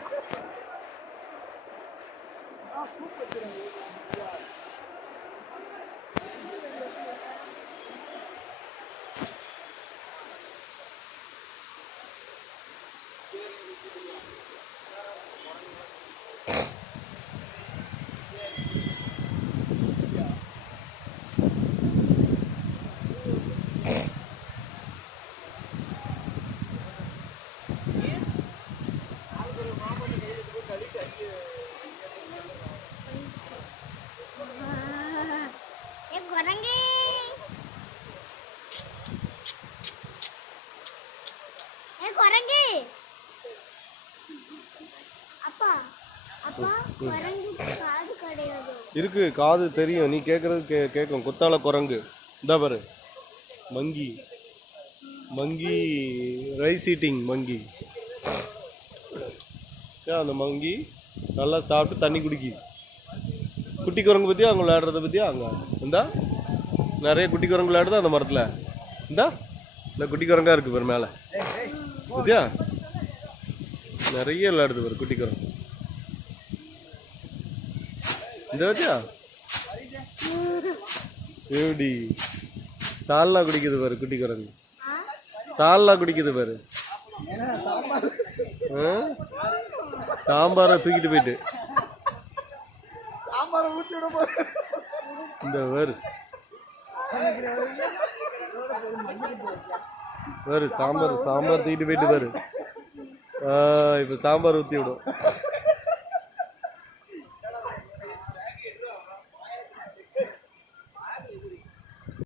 I'll smoke with it. காது இருக்கு காது தெரியும். நீ கேட்குறது கே கேட்கும் குத்தால குரங்கு. இந்த பாரு. Monkey. Monkey rice eating monkey. அந்த மங்கி நல்லா சாப்பிட்டு தண்ணி குடிக்குது குட்டி குரங்கு பற்றியா அங்கே விளையாடுறத பற்றியா அங்கே. இந்தா. நிறைய குட்டி குரங்கு விளையாடுதா அந்த மரத்தில்? இந்தா. இந்த குட்டி குரங்காக இருக்குது பாரு மேலே. பற்றியா நிறைய விளையாடுது பாரு குட்டி குரங்கு. இந்த எப்படி சால்லா குடிக்குது பாரு குட்டி குரங்கு. சால்லா குடிக்குது பாரு. ஆ? சாம்பாரை தூக்கிட்டு போயிட்டு. இந்த வரு வரு சாம்பார் சாம்பார் தூக்கிட்டு போயிட்டு பாரு. ஆ, இப்போ சாம்பார் ஊற்றி விடும்